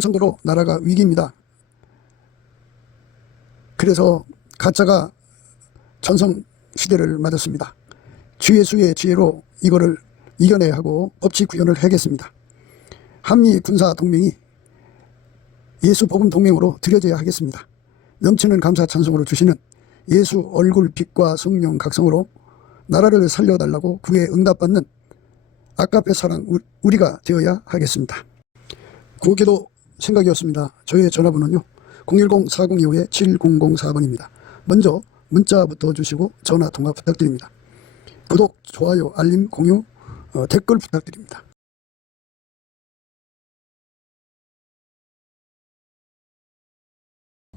정도로 나라가 위기입니다. 그래서 가짜가 전성 시대를 맞았습니다. 주 예수의 지혜로 이거를 이겨내야 하고 법치 구현을 해야겠습니다. 한미 군사 동맹이 예수 복음 동맹으로 들여져야 하겠습니다. 넘치는 감사 찬송으로 주시는 예수 얼굴 빛과 성령 각성으로 나라를 살려달라고 구에 응답받는 아까페 사랑 우리가 되어야 하겠습니다. 구호기도 생각이었습니다. 저희의 전화번호는요 010-4025-7004번입니다. 먼저 문자부터 주시고 전화 통화 부탁드립니다. 구독, 좋아요, 알림, 공유, 댓글 부탁드립니다.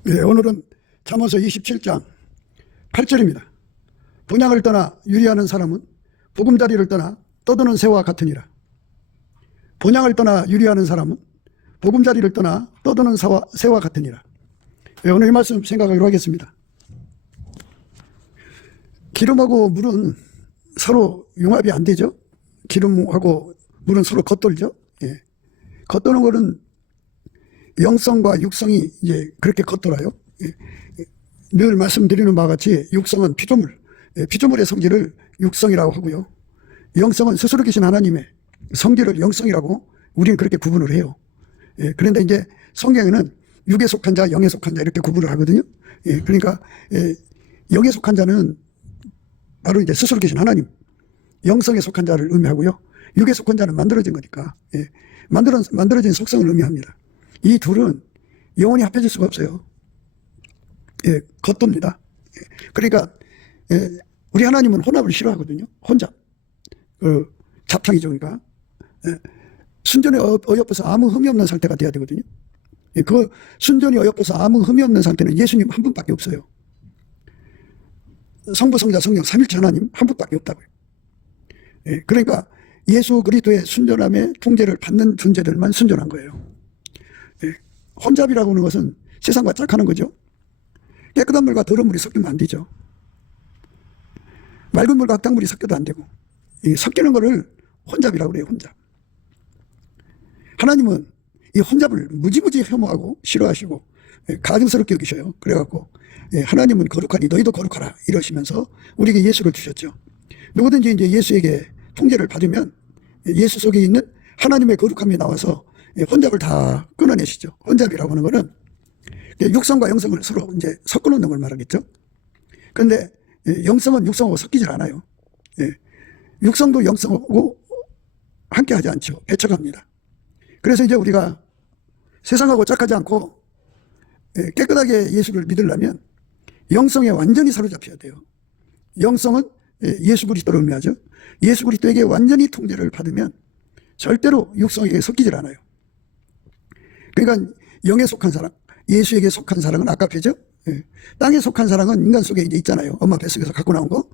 네, 오늘은 잠언서 27장 8절입니다. 분향을 떠나 유리하는 사람은 보금자리를 떠나 떠드는 새와 같으니라. 분향을 떠나 유리하는 사람은 보금자리를 떠나 떠드는 새와 같으니라. 네, 오늘 이 말씀 생각하기로 하겠습니다. 기름하고 물은 서로 융합이 안 되죠. 기름하고 물은 서로 겉돌죠. 예. 겉도는 거는 영성과 육성이 이제 그렇게 겉돌아요. 예. 늘 말씀드리는 바와 같이 육성은 피조물, 피조물의 성질을 육성이라고 하고요. 영성은 스스로 계신 하나님의 성질을 영성이라고 우리는 그렇게 구분을 해요. 예. 그런데 이제 성경에는 육에 속한 자, 영에 속한 자 이렇게 구분을 하거든요. 예. 그러니까 영에 속한 자는 바로 이제 스스로 계신 하나님, 영성에 속한 자를 의미하고요. 육에 속한 자는 만들어진 거니까, 예. 만들어진 속성을 의미합니다. 이 둘은 영원히 합해질 수가 없어요. 예, 겉도입니다. 예. 그러니까, 우리 하나님은 혼합을 싫어하거든요. 혼잡. 잡창이죠, 그러니까. 예. 순전히 어여뻐서 아무 흠이 없는 상태가 돼야 되거든요. 예. 그 순전히 어여뻐서 아무 흠이 없는 상태는 예수님 한 분밖에 없어요. 성부, 성자, 성령, 삼일체 하나님 한 분밖에 없다고요. 예, 그러니까 예수 그리스도의 순전함의 통제를 받는 존재들만 순전한 거예요. 예, 혼잡이라고 하는 것은 세상과 짝하는 거죠. 깨끗한 물과 더러운 물이 섞이면 안 되죠. 맑은 물과 악탕물이 섞여도 안 되고, 섞이는 거를 혼잡이라고 그래요. 혼잡. 하나님은 이 혼잡을 무지무지 혐오하고 싫어하시고 가증스럽게 여기셔요. 그래갖고 하나님은 거룩하니 너희도 거룩하라 이러시면서 우리에게 예수를 주셨죠. 누구든지 이제 예수에게 통제를 받으면 예수 속에 있는 하나님의 거룩함이 나와서 혼잡을 다 끊어내시죠. 혼잡이라고 하는 거는 육성과 영성을 서로 이제 섞어놓는 걸 말하겠죠. 그런데 영성은 육성하고 섞이질 않아요. 육성도 영성하고 함께 하지 않죠. 배척합니다. 그래서 이제 우리가 세상하고 짝하지 않고 깨끗하게 예수를 믿으려면 영성에 완전히 사로잡혀야 돼요. 영성은 예수 그리스도를 의미하죠. 예수 그리스도에게 완전히 통제를 받으면 절대로 육성에게 섞이질 않아요. 그러니까 영에 속한 사랑, 예수에게 속한 사랑은 아까페죠. 땅에 속한 사랑은 인간 속에 이제 있잖아요. 엄마 뱃속에서 갖고 나온 거.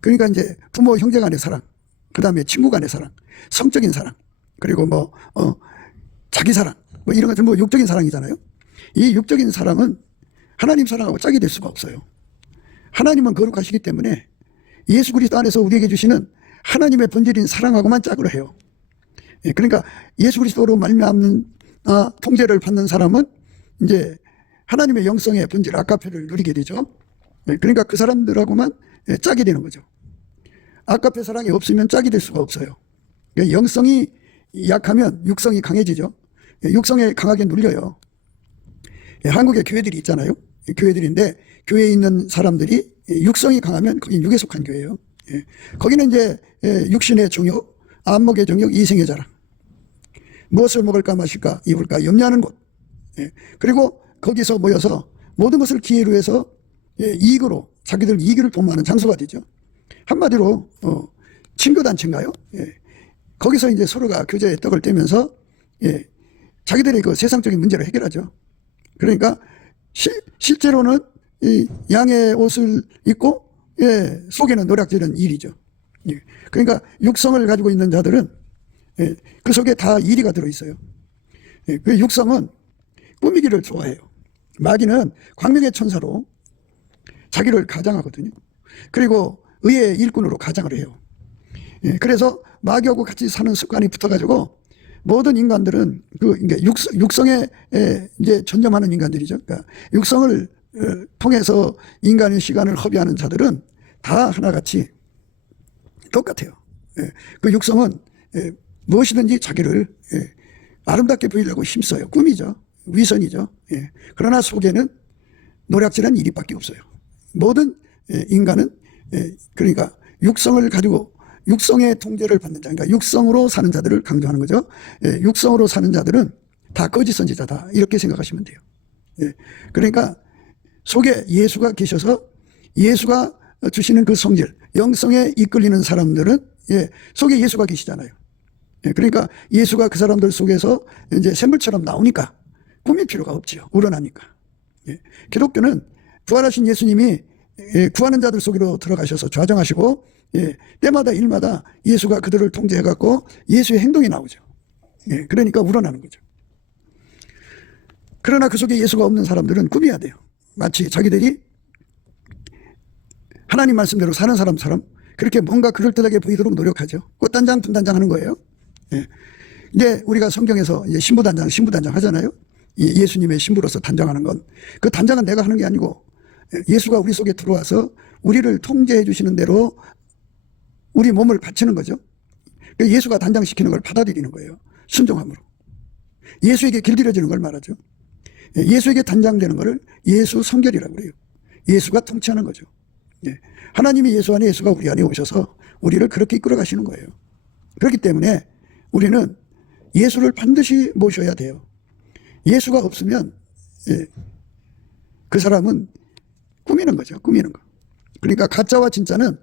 그러니까 이제 부모 형제 간의 사랑, 그 다음에 친구 간의 사랑, 성적인 사랑, 그리고 자기 사랑, 이런 것 전부 육적인 사랑이잖아요. 이 육적인 사랑은 하나님 사랑하고 짝이 될 수가 없어요. 하나님은 거룩하시기 때문에 예수 그리스도 안에서 우리에게 주시는 하나님의 본질인 사랑하고만 짝을 해요. 그러니까 예수 그리스도로 말미암는 통제를 받는 사람은 이제 하나님의 영성의 본질 아까페를 누리게 되죠. 그러니까 그 사람들하고만 짝이 되는 거죠. 아까페 사랑이 없으면 짝이 될 수가 없어요. 영성이 약하면 육성이 강해지죠. 육성에 강하게 눌려요. 한국에 교회들이 있잖아요. 교회들인데 교회에 있는 사람들이 육성이 강하면 거기 육에 속한 교회예요. 거기는 이제 육신의 정욕, 안목의 정욕, 이생의 자랑, 무엇을 먹을까 마실까 입을까 염려하는 곳. 그리고 거기서 모여서 모든 것을 기회로 해서 이익으로 자기들 이익을 도모하는 장소가 되죠. 한마디로 친교단체인가요? 거기서 이제 서로가 교제의 떡을 떼면서 자기들의 그 세상적인 문제를 해결하죠. 그러니까 실제로는 이 양의 옷을 입고 속에는 노략질은 일이죠. 그러니까 육성을 가지고 있는 자들은 그 속에 다 이리가 들어있어요. 그 육성은 꾸미기를 좋아해요. 마귀는 광명의 천사로 자기를 가장하거든요. 그리고 의의 일꾼으로 가장을 해요. 그래서 마귀하고 같이 사는 습관이 붙어가지고 모든 인간들은 그러니까 육성에 이제 전념하는 인간들이죠. 그러니까 육성을 통해서 인간의 시간을 허비하는 자들은 다 하나같이 똑같아요. 그 육성은 무엇이든지 자기를 아름답게 보이려고 힘써요. 꿈이죠. 위선이죠. 그러나 속에는 노략질한 일입밖에 없어요. 모든 인간은 그러니까 육성을 가지고 육성의 통제를 받는 자, 그러니까 육성으로 사는 자들을 강조하는 거죠. 육성으로 사는 자들은 다 거짓 선지자다 이렇게 생각하시면 돼요. 그러니까 속에 예수가 계셔서 예수가 주시는 그 성질, 영성에 이끌리는 사람들은 속에 예수가 계시잖아요. 그러니까 예수가 그 사람들 속에서 이제 샘물처럼 나오니까 꾸밀 필요가 없지요. 우러나니까. 기독교는 부활하신 예수님이 구하는 자들 속으로 들어가셔서 좌정하시고 때마다 일마다 예수가 그들을 통제해갖고 예수의 행동이 나오죠. 그러니까 우러나는 거죠. 그러나 그 속에 예수가 없는 사람들은 꾸며야 돼요. 마치 자기들이 하나님 말씀대로 사는 사람처럼 그렇게 뭔가 그럴듯하게 보이도록 노력하죠. 꽃단장, 분단장 하는 거예요. 이제 우리가 성경에서 이제 신부단장 하잖아요. 예수님의 신부로서 단장하는 건 그 단장은 내가 하는 게 아니고 예수가 우리 속에 들어와서 우리를 통제해 주시는 대로 우리 몸을 바치는 거죠. 예수가 단장시키는 걸 받아들이는 거예요. 순종함으로. 예수에게 길들여지는 걸 말하죠. 예수에게 단장되는 것을 예수 성결이라고 그래요. 예수가 통치하는 거죠. 하나님이 예수 안에 예수가 우리 안에 오셔서 우리를 그렇게 이끌어 가시는 거예요. 그렇기 때문에 우리는 예수를 반드시 모셔야 돼요. 예수가 없으면 그 사람은 꾸미는 거죠. 꾸미는 거. 그러니까 가짜와 진짜는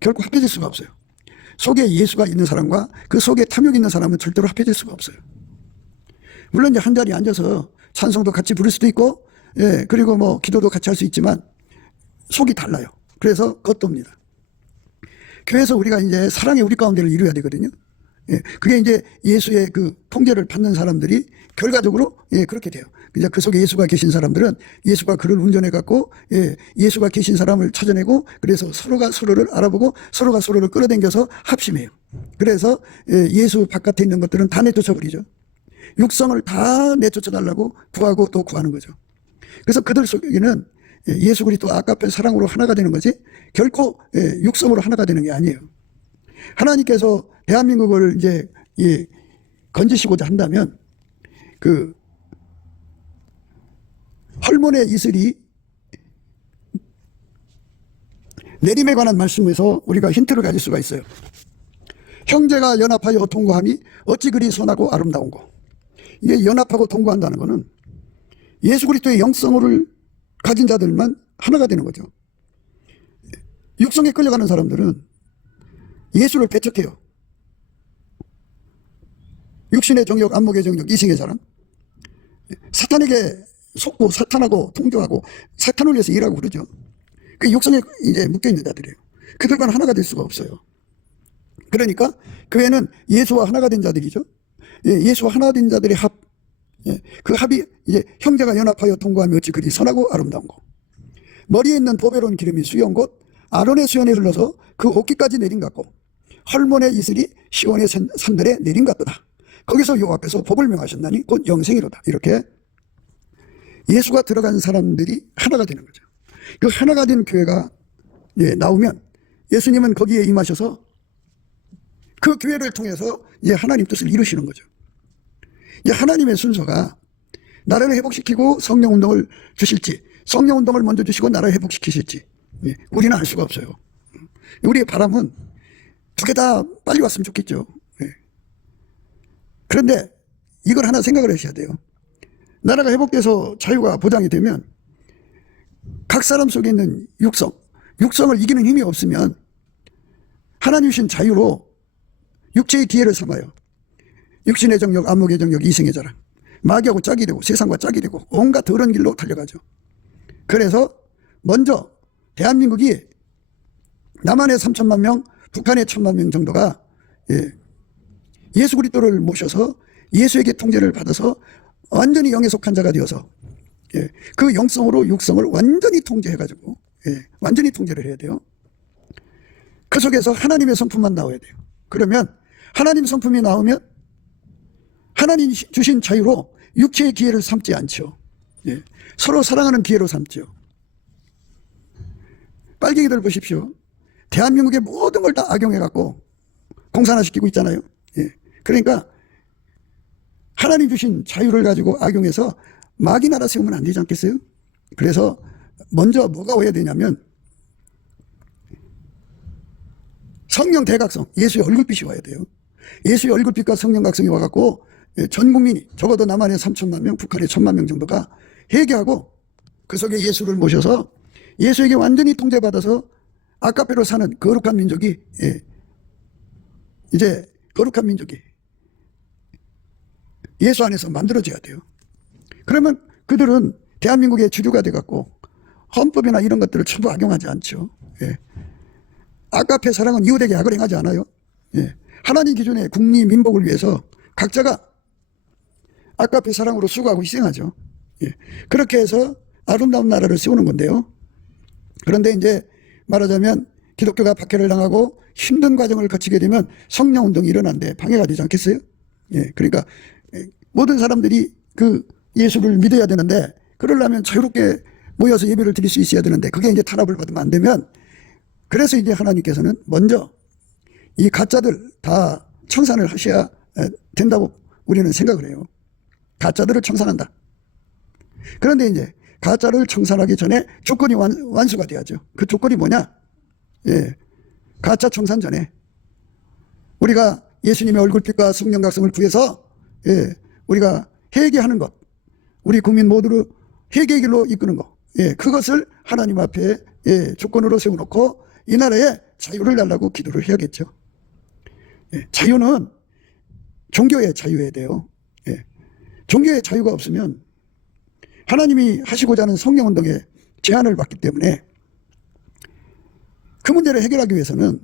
결코 합해질 수가 없어요. 속에 예수가 있는 사람과 그 속에 탐욕이 있는 사람은 절대로 합해질 수가 없어요. 물론 이제 한 자리에 앉아서 찬송도 같이 부를 수도 있고, 그리고 뭐 기도도 같이 할 수 있지만 속이 달라요. 그래서 겉돕니다. 교회에서 우리가 이제 사랑의 우리 가운데를 이루어야 되거든요. 그게 이제 예수의 그 통제를 받는 사람들이 결과적으로 그렇게 돼요. 이제 그 속에 예수가 계신 사람들은 예수가 그를 운전해 갖고 예수가 계신 사람을 찾아내고 그래서 서로가 서로를 알아보고 서로가 서로를 끌어당겨서 합심해요. 그래서 예수 바깥에 있는 것들은 다 내쫓아버리죠. 육성을 다 내쫓아달라고 구하고 또 구하는 거죠. 그래서 그들 속에는 예수 그리스도 아까페 사랑으로 하나가 되는 거지 결코 육성으로 하나가 되는 게 아니에요. 하나님께서 대한민국을 이제 건지시고자 한다면 그 헐몬의 이슬이 내림에 관한 말씀에서 우리가 힌트를 가질 수가 있어요. 형제가 연합하여 통과함이 어찌 그리 선하고 아름다운고. 이게 연합하고 통과한다는 것은 예수 그리스도의 영성을 가진 자들만 하나가 되는 거죠. 육성에 끌려가는 사람들은 예수를 배척해요. 육신의 정욕, 안목의 정욕, 이생의 사랑. 사탄에게 속고 사탄하고 통조하고 사탄을 위해서 일하고 그러죠. 그 육성에 이제 묶여있는 자들이에요. 그들과는 하나가 될 수가 없어요. 그러니까 교회는 예수와 하나가 된 자들이죠. 예수와 하나 된 자들의 합. 그 합이 이제 형제가 연합하여 통과하며 어찌 그리 선하고 아름다운 거. 머리에 있는 보배로운 기름이 수영 곧 아론의 수연에 흘러서 그 옷깃까지 내린 같고 헐몬의 이슬이 시온의 산들에 내린 같도다. 거기서 여호와께서 법을 명하셨나니 곧 영생이로다. 이렇게 예수가 들어간 사람들이 하나가 되는 거죠. 그 하나가 된 교회가 나오면 예수님은 거기에 임하셔서 그 교회를 통해서 하나님 뜻을 이루시는 거죠. 하나님의 순서가 나라를 회복시키고 성령운동을 주실지 성령운동을 먼저 주시고 나라를 회복시키실지 우리는 알 수가 없어요. 우리의 바람은 두 개 다 빨리 왔으면 좋겠죠. 그런데 이걸 하나 생각을 하셔야 돼요. 나라가 회복돼서 자유가 보장이 되면 각 사람 속에 있는 육성을 이기는 힘이 없으면 하나님 주신 자유로 육체의 기회를 삼아요. 육신의 정욕, 안목의 정욕, 이생의 자랑. 마귀하고 짝이 되고 세상과 짝이 되고 온갖 더러운 길로 달려가죠. 그래서 먼저 대한민국이 남한의 3천만 명, 북한의 1,000만 명 정도가 예수 그리스도를 모셔서 예수에게 통제를 받아서 완전히 영에 속한 자가 되어서 그 영성으로 육성을 완전히 통제해가지고 완전히 통제를 해야 돼요. 그 속에서 하나님의 성품만 나와야 돼요. 그러면 하나님 성품이 나오면 하나님 주신 자유로 육체의 기회를 삼지 않죠. 예. 서로 사랑하는 기회로 삼죠. 빨갱이들 보십시오. 대한민국의 모든 걸 다 악용해갖고 공산화시키고 있잖아요. 예. 그러니까 하나님 주신 자유를 가지고 악용해서 마귀 나라 세우면 안 되지 않겠어요? 그래서 먼저 뭐가 와야 되냐면 성령 대각성, 예수의 얼굴빛이 와야 돼요. 예수의 얼굴빛과 성령 각성이 와갖고 전 국민이 적어도 남한에 3천만 명, 북한에 1,000만 명 정도가 회개하고 그 속에 예수를 모셔서 예수에게 완전히 통제받아서 아까페로 사는 거룩한 민족이 이제 거룩한 민족이 예수 안에서 만들어져야 돼요. 그러면 그들은 대한민국의 주류가 돼갖고 헌법이나 이런 것들을 전부 악용하지 않죠. 예. 아까페 사랑은 이웃에게 악을 행하지 않아요. 예. 하나님 기준의 국리 민복을 위해서 각자가 아까페 사랑으로 수고하고 희생하죠. 예. 그렇게 해서 아름다운 나라를 세우는 건데요. 그런데 이제 말하자면 기독교가 박해를 당하고 힘든 과정을 거치게 되면 성령운동이 일어난데 방해가 되지 않겠어요? 예. 그러니까 모든 사람들이 그 예수를 믿어야 되는데 그러려면 자유롭게 모여서 예배를 드릴 수 있어야 되는데 그게 이제 탄압을 받으면 안 되면 그래서 이제 하나님께서는 먼저 이 가짜들 다 청산을 하셔야 된다고 우리는 생각을 해요. 가짜들을 청산한다. 그런데 이제 가짜를 청산하기 전에 조건이 완수가 돼야죠. 그 조건이 뭐냐? 예. 가짜 청산 전에 우리가 예수님의 얼굴빛과 성령 각성을 구해서 예. 우리가 회개하는 것, 우리 국민 모두를 회개의 길로 이끄는 것, 예. 그것을 하나님 앞에 예. 조건으로 세워놓고 이 나라에 자유를 달라고 기도를 해야겠죠. 예. 자유는 종교의 자유여야 돼요. 예. 종교의 자유가 없으면 하나님이 하시고자 하는 성령운동에 제한을 받기 때문에 그 문제를 해결하기 위해서는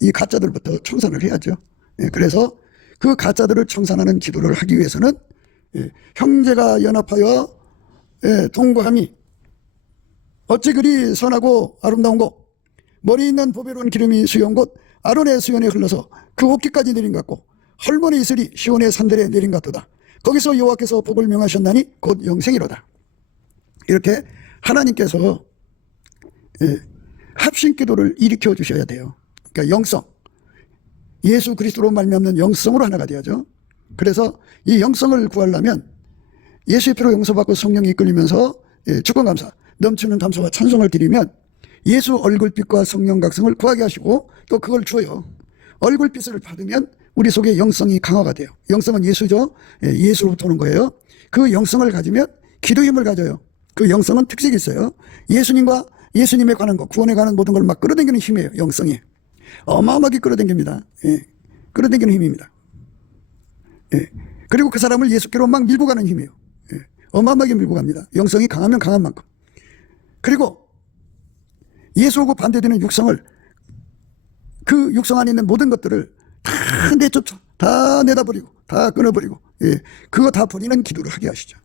이 가짜들부터 청산을 해야죠. 예, 그래서 그 가짜들을 청산하는 기도를 하기 위해서는 예, 형제가 연합하여 예, 동거함이 어찌 그리 선하고 아름다운 곳 머리 있는 보배로운 기름이 수여온 곳 아론의 수연에 흘러서 그 옷깃까지 내린 것 같고 헐몬의 이슬이 시온의 산들에 내린 것 같도다. 거기서 여호와께서 복을 명하셨나니 곧 영생이로다. 이렇게 하나님께서 예, 합심기도를 일으켜 주셔야 돼요. 그러니까 영성, 예수 그리스도로 말미암는 영성으로 하나가 되어야죠. 그래서 이 영성을 구하려면 예수의 피로 용서받고 성령이 이끌리면서 예, 주권감사, 넘치는 감사와 찬송을 드리면 예수 얼굴빛과 성령 각성을 구하게 하시고 또 그걸 줘요. 얼굴빛을 받으면 우리 속에 영성이 강화가 돼요. 영성은 예수죠. 예, 예수로부터 오는 거예요. 그 영성을 가지면 기도 힘을 가져요. 그 영성은 특색이 있어요. 예수님과 예수님에 관한 것, 구원에 관한 모든 걸 막 끌어당기는 힘이에요. 영성이. 어마어마하게 끌어당깁니다. 예. 끌어당기는 힘입니다. 예. 그리고 그 사람을 예수께로 막 밀고 가는 힘이에요. 예. 어마어마하게 밀고 갑니다. 영성이 강하면 강한 만큼. 그리고 예수하고 반대되는 육성을 그 육성 안에 있는 모든 것들을 다 내쫓아, 다 내다버리고, 다 끊어버리고, 예. 그거 다 버리는 기도를 하게 하시죠.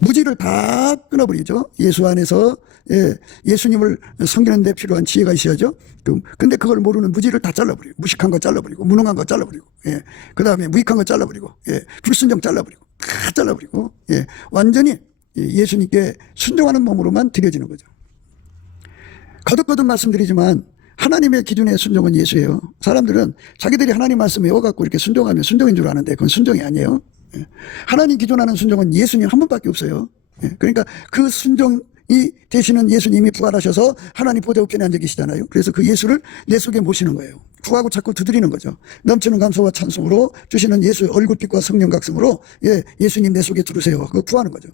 무지를 다 끊어버리죠. 예수 안에서 예, 예수님을 섬기는 데 필요한 지혜가 있어야죠. 근데 그걸 모르는 무지를 다 잘라버리고 무식한 거 잘라버리고 무능한 거 잘라버리고 예, 그 다음에 무익한 거 잘라버리고 예, 불순종 잘라버리고 다 잘라버리고 예, 완전히 예수님께 순종하는 몸으로만 드려지는 거죠. 거듭거듭 말씀드리지만 하나님의 기준의 순종은 예수예요. 사람들은 자기들이 하나님 말씀 외워갖고 이렇게 순종하면 순종인 줄 아는데 그건 순종이 아니에요. 하나님 기존하는 순종은 예수님 한 분밖에 없어요. 그러니까 그 순종이 되시는 예수님이 부활하셔서 하나님 보좌 우편에 앉아 계시잖아요. 그래서 그 예수를 내 속에 모시는 거예요. 구하고 자꾸 두드리는 거죠. 넘치는 감사와 찬송으로 주시는 예수의 얼굴빛과 성령 각성으로 예, 예수님 내 속에 들으세요. 그거 구하는 거죠.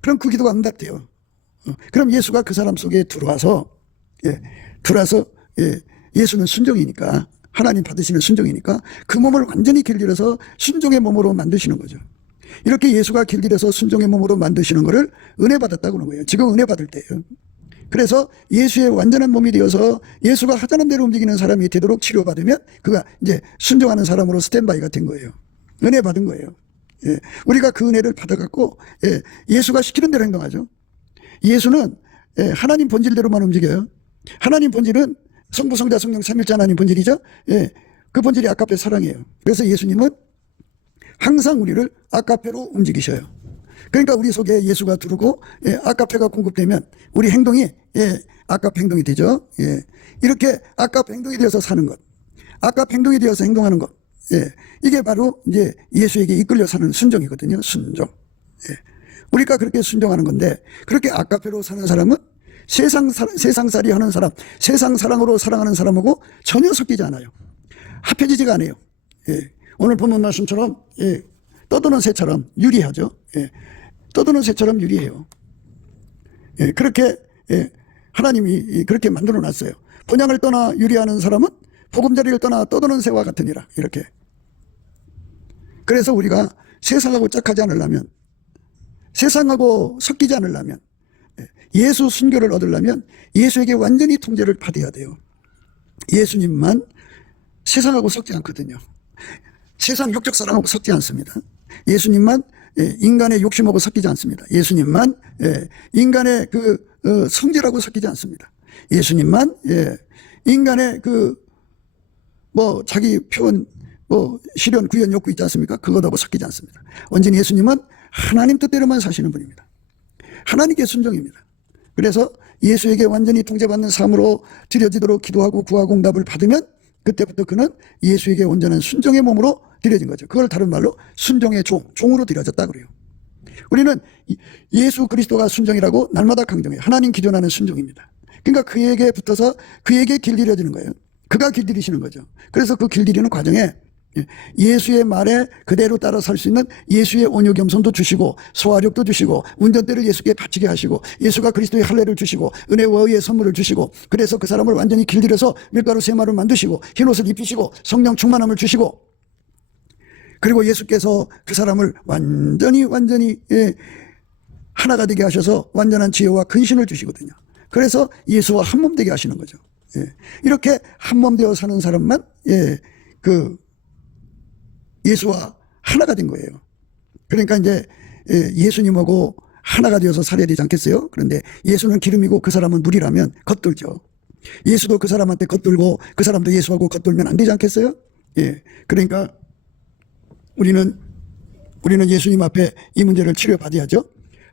그럼 그 기도가 응답돼요. 그럼 예수가 그 사람 속에 들어와서 예, 예수는 순종이니까 하나님 받으시는 순종이니까 그 몸을 완전히 길들여서 순종의 몸으로 만드시는 거죠. 이렇게 예수가 길들여서 순종의 몸으로 만드시는 것을 은혜 받았다고 하는 거예요. 지금 은혜 받을 때예요. 그래서 예수의 완전한 몸이 되어서 예수가 하자는 대로 움직이는 사람이 되도록 치료받으면 그가 이제 순종하는 사람으로 스탠바이가 된 거예요. 은혜 받은 거예요. 예. 우리가 그 은혜를 받아갖고 예. 예수가 시키는 대로 행동하죠. 예수는 예. 하나님 본질대로만 움직여요. 하나님 본질은 성부, 성자, 성령, 삼일째 하나님 본질이죠. 예. 그 본질이 아까페 사랑이에요. 그래서 예수님은 항상 우리를 아카페로 움직이셔요. 그러니까 우리 속에 예수가 들어오고 아카페가 공급되면 우리 행동이 아카페 행동이 되죠. 이렇게 아카페 행동이 되어서 사는 것, 아카페 행동이 되어서 행동하는 것, 이게 바로 이제 예수에게 이끌려 사는 순종이거든요. 순종. 우리가 그렇게 순종하는 건데, 그렇게 아카페로 사는 사람은 세상살이 하는 사람, 세상 사랑으로 사랑하는 사람하고 전혀 섞이지 않아요. 합해지지가 않아요. 오늘 본문 말씀처럼 떠도는 새처럼 유리하죠. 떠도는 새처럼 유리해요. 그렇게 하나님이 그렇게 만들어 놨어요. 본향을 떠나 유리하는 사람은 보금자리를 떠나 떠도는 새와 같으니라. 이렇게. 그래서 우리가 세상하고 짝하지 않으려면, 세상하고 섞이지 않으려면, 예수 순교를 얻으려면 예수에게 완전히 통제를 받아야 돼요. 예수님만 세상하고 섞지 않거든요. 세상 육적 사랑하고 섞지 않습니다. 예수님만 인간의 욕심하고 섞이지 않습니다. 예수님만 인간의 그 성질하고 섞이지 않습니다. 예수님만 인간의 그 뭐 자기 표현 뭐 실현 구현 욕구 있지 않습니까? 그것하고 섞이지 않습니다. 온전히 예수님은 하나님 뜻대로만 사시는 분입니다. 하나님께 순종입니다. 그래서 예수에게 완전히 통제받는 삶으로 드려지도록 기도하고 구하고 응답을 받으면 그때부터 그는 예수에게 온전한 순종의 몸으로 드려진 거죠. 그걸 다른 말로 순종의 종으로 드려졌다 그래요. 우리는 예수 그리스도가 순종이라고 날마다 강조해요. 하나님 기존하는 순종입니다. 그러니까 그에게 붙어서 그에게 길들여지는 거예요. 그가 길들이시는 거죠. 그래서 그 길들이는 과정에 예수의 말에 그대로 따라 살 수 있는 예수의 온유 겸손도 주시고 소화력도 주시고 운전대를 예수께 바치게 하시고 예수가 그리스도의 할례를 주시고 은혜와 의의 선물을 주시고 그래서 그 사람을 완전히 길들여서 밀가루 세마를 만드시고 흰옷을 입히시고 성령 충만함을 주시고 그리고 예수께서 그 사람을 완전히 하나가 되게 하셔서 완전한 지혜와 근신을 주시거든요. 그래서 예수와 한 몸 되게 하시는 거죠. 이렇게 한 몸 되어 사는 사람만 그 예수와 하나가 된 거예요. 그러니까 이제 예수님하고 하나가 되어서 살아야 되지 않겠어요? 그런데 예수는 기름이고 그 사람은 물이라면 겉돌죠. 예수도 그 사람한테 겉돌고 그 사람도 예수하고 겉돌면 안 되지 않겠어요? 그러니까 우리는 예수님 앞에 이 문제를 치료받아야죠.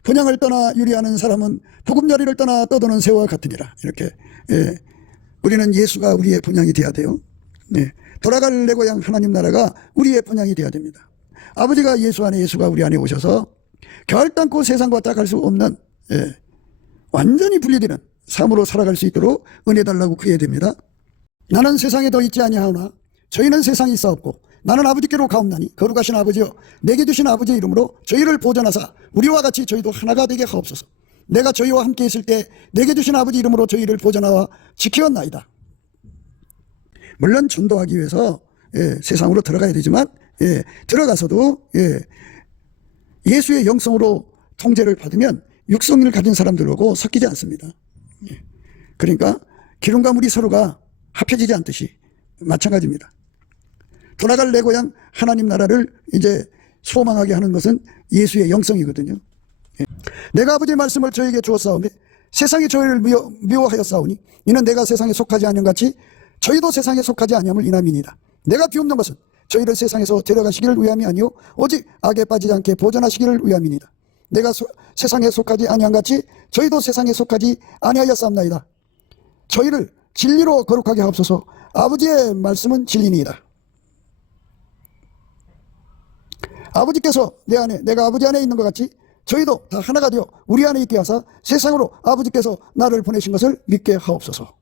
본향을 떠나 유리하는 사람은 보금자리를 떠나 떠도는 새와 같으니라. 이렇게 우리는 예수가 우리의 본향이 돼야 돼요. 돌아갈 내 고향 하나님 나라가 우리의 본향이 되어야 됩니다. 아버지가 예수 안에 예수가 우리 안에 오셔서 결단코 세상과 짝할 수 없는 완전히 분리되는 삶으로 살아갈 수 있도록 은혜 달라고 구해야 됩니다. 나는 세상에 더 있지 아니하오나 저희는 세상에 있사옵고 나는 아버지께로 가옵나니 거룩하신 아버지여 내게 주신 아버지의 이름으로 저희를 보존하사 우리와 같이 저희도 하나가 되게 하옵소서. 내가 저희와 함께 있을 때 내게 주신 아버지 이름으로 저희를 보존하와 지키었나이다. 물론 전도하기 위해서 세상으로 들어가야 되지만 들어가서도 예수의 영성으로 통제를 받으면 육성을 가진 사람들하고 섞이지 않습니다. 그러니까 기름과 물이 서로가 합해지지 않듯이 마찬가지입니다. 돌아갈 내 고향 하나님 나라를 이제 소망하게 하는 것은 예수의 영성이거든요. 내가 아버지의 말씀을 저에게 주었사오니 세상이 저희를 미워하였사오니 이는 내가 세상에 속하지 아니한 같이 저희도 세상에 속하지 아니함을 인함이니이다. 내가 비옵는 것은 저희를 세상에서 데려가시기를 위함이 아니요 오직 악에 빠지지 않게 보존하시기를 위함이니이다. 내가 세상에 속하지 아니한 같이 저희도 세상에 속하지 아니하였사옵나이다. 저희를 진리로 거룩하게 하옵소서. 아버지의 말씀은 진리니이다. 아버지께서 내 안에 내가 아버지 안에 있는 것 같이 저희도 다 하나가 되어 우리 안에 있게 하사 세상으로 아버지께서 나를 보내신 것을 믿게 하옵소서.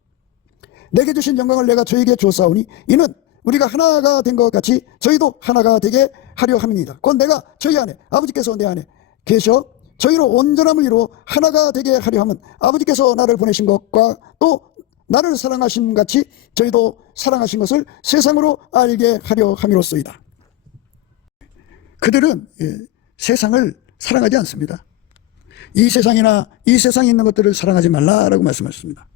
내게 주신 영광을 내가 저에게 주었사오니 이는 우리가 하나가 된 것 같이 저희도 하나가 되게 하려 함이니이다. 곧 내가 저희 안에 아버지께서 내 안에 계셔 저희로 온전함을 이루어 하나가 되게 하려 함은 아버지께서 나를 보내신 것과 또 나를 사랑하신 같이 저희도 사랑하신 것을 세상으로 알게 하려 함이로소이다. 그들은 세상을 사랑하지 않습니다. 이 세상이나 이 세상에 있는 것들을 사랑하지 말라라고 말씀하셨습니다.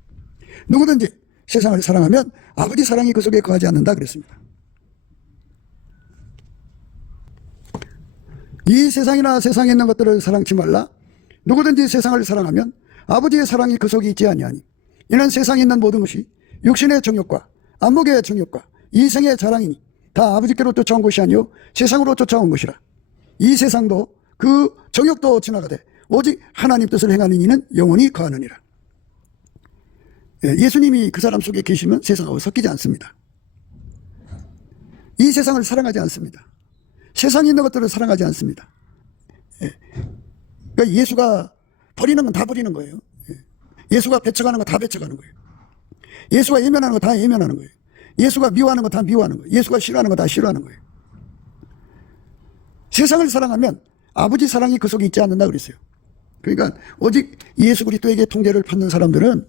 누구든지 세상을 사랑하면 아버지 사랑이 그 속에 거하지 않는다 그랬습니다. 이 세상이나 세상에 있는 것들을 사랑치 말라. 누구든지 세상을 사랑하면 아버지의 사랑이 그 속에 있지 아니하니 이는 세상에 있는 모든 것이 육신의 정욕과 안목의 정욕과 이생의 자랑이니 다 아버지께로 쫓아온 것이 아니요 세상으로 쫓아온 것이라. 이 세상도 그 정욕도 지나가되 오직 하나님 뜻을 행하는 이는 영원히 거하느니라. 예수님이 그 사람 속에 계시면 세상하고 섞이지 않습니다. 이 세상을 사랑하지 않습니다. 세상에 있는 것들을 사랑하지 않습니다. 그러니까 예수가 버리는 건 다 버리는 거예요. 예수가 배척하는 거 다 배척하는 거예요. 예수가 예면하는 거 다 예면하는 거예요. 예수가 미워하는 거 다 미워하는 거예요. 예수가 싫어하는 거 다 싫어하는 거예요. 세상을 사랑하면 아버지 사랑이 그 속에 있지 않는다 그랬어요. 그러니까 오직 예수 그리스도에게 통제를 받는 사람들은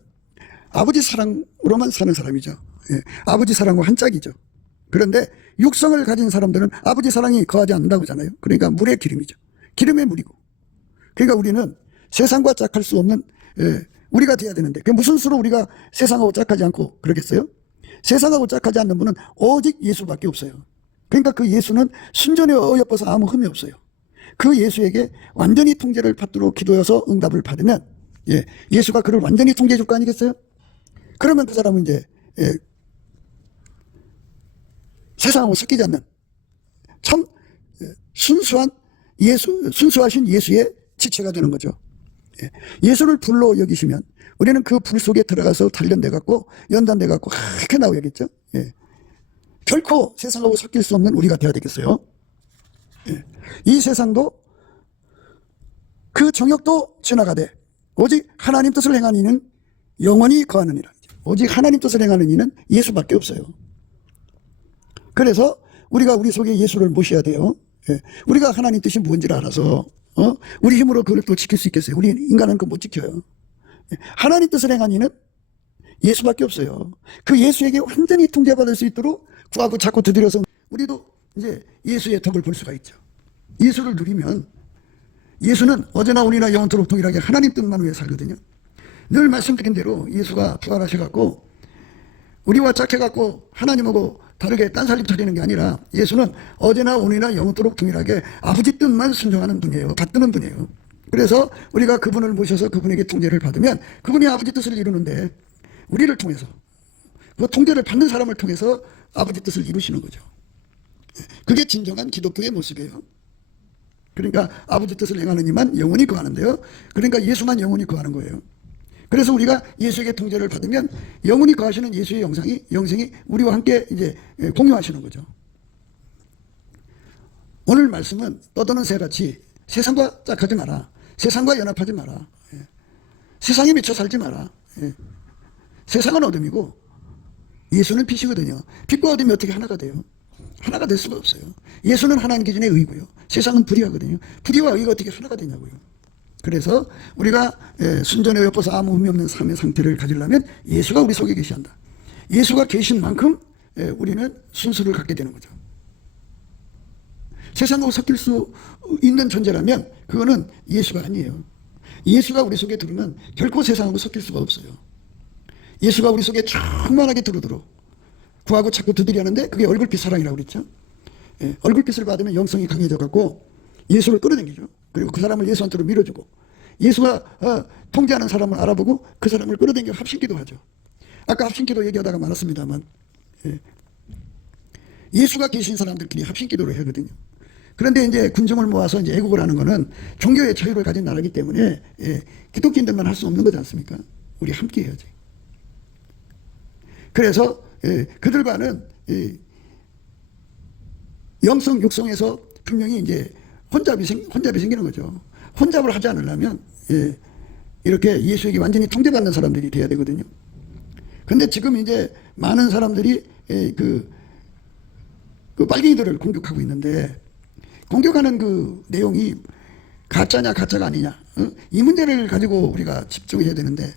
아버지 사랑으로만 사는 사람이죠. 아버지 사랑과 한 짝이죠. 그런데 육성을 가진 사람들은 아버지 사랑이 거하지 않는다고 하잖아요. 그러니까 물의 기름이죠. 기름의 물이고. 그러니까 우리는 세상과 짝할 수 없는 우리가 돼야 되는데 그 무슨 수로 우리가 세상하고 짝하지 않고 그러겠어요? 세상하고 짝하지 않는 분은 오직 예수밖에 없어요. 그러니까 그 예수는 순전히 어여뻐서 아무 흠이 없어요. 그 예수에게 완전히 통제를 받도록 기도해서 응답을 받으면 예수가 그를 완전히 통제해 줄 거 아니겠어요? 그러면 그 사람은 이제 세상하고 섞이지 않는 참 순수하신 예수의 지체가 되는 거죠. 예수를 불로 여기시면 우리는 그 불 속에 들어가서 단련돼 갖고 연단돼 갖고 그렇게 나오겠죠. 결코 세상하고 섞일 수 없는 우리가 되어야 되겠어요. 이 세상도 그 정욕도 지나가되 오직 하나님 뜻을 행하는 이는 영원히 거하느니라. 오직 하나님 뜻을 행하는 이는 예수밖에 없어요. 그래서 우리가 우리 속에 예수를 모셔야 돼요. 우리가 하나님 뜻이 뭔지를 알아서 우리 힘으로 그걸 또 지킬 수 있겠어요? 우리 인간은 그거 못 지켜요. 하나님 뜻을 행하는 이는 예수밖에 없어요. 그 예수에게 완전히 통제받을 수 있도록 구하고 자꾸 두드려서 우리도 이제 예수의 덕을 볼 수가 있죠. 예수를 누리면 예수는 어제나 오늘이나 영원토록 동일하게 하나님 뜻만 위해 살거든요. 늘 말씀드린 대로 예수가 부활하셔갖고 우리와 짝해갖고 하나님하고 다르게 딴살림 차리는 게 아니라 예수는 어제나 오늘이나 영원토록 동일하게 아버지 뜻만 순종하는 분이에요. 받드는 분이에요. 그래서 우리가 그분을 모셔서 그분에게 통제를 받으면 그분이 아버지 뜻을 이루는데 우리를 통해서 그 통제를 받는 사람을 통해서 아버지 뜻을 이루시는 거죠. 그게 진정한 기독교의 모습이에요. 그러니까 아버지 뜻을 행하는 이만 영원히 거하는데요. 그러니까 예수만 영원히 거하는 거예요. 그래서 우리가 예수에게 통제를 받으면 영원히 거하시는 예수의 영생이 우리와 함께 이제 공유하시는 거죠. 오늘 말씀은 떠도는 새같이 세상과 짝하지 마라. 세상과 연합하지 마라. 세상에 미쳐 살지 마라. 세상은 어둠이고 예수는 빛이거든요. 빛과 어둠이 어떻게 하나가 돼요? 하나가 될 수가 없어요. 예수는 하나님 기준의 의고요. 세상은 불의하거든요. 불의와 의가 어떻게 하나가 되냐고요. 그래서 우리가 순전에 엿보서 아무 의미 없는 삶의 상태를 가지려면 예수가 우리 속에 계셔야 한다. 예수가 계신 만큼 우리는 순수를 갖게 되는 거죠. 세상하고 섞일 수 있는 존재라면 그거는 예수가 아니에요. 예수가 우리 속에 들으면 결코 세상하고 섞일 수가 없어요. 예수가 우리 속에 충만하게 들어오도록 구하고 자꾸 두드리는데 그게 얼굴빛 사랑이라고 그랬죠. 얼굴빛을 받으면 영성이 강해져 갖고 예수를 끌어당기죠. 그리고 그 사람을 예수한테로 밀어주고 예수가 통제하는 사람을 알아보고 그 사람을 끌어당겨 합심기도 하죠. 아까 합심기도 얘기하다가 많았습니다만 예수가 계신 사람들끼리 합심기도를 하거든요. 그런데 이제 군중을 모아서 이제 애국을 하는 거는 종교의 자유를 가진 나라이기 때문에 기독교인들만 할 수 없는 거지 않습니까? 우리 함께 해야지. 그래서 그들과는 영성 육성에서 분명히 이제 혼잡이 생기는 거죠. 혼잡을 하지 않으려면 이렇게 예수에게 완전히 통제받는 사람들이 돼야 되거든요. 근데 지금 이제 많은 사람들이 그 빨갱이들을 공격하고 있는데 공격하는 그 내용이 가짜냐 가짜가 아니냐 이 문제를 가지고 우리가 집중해야 되는데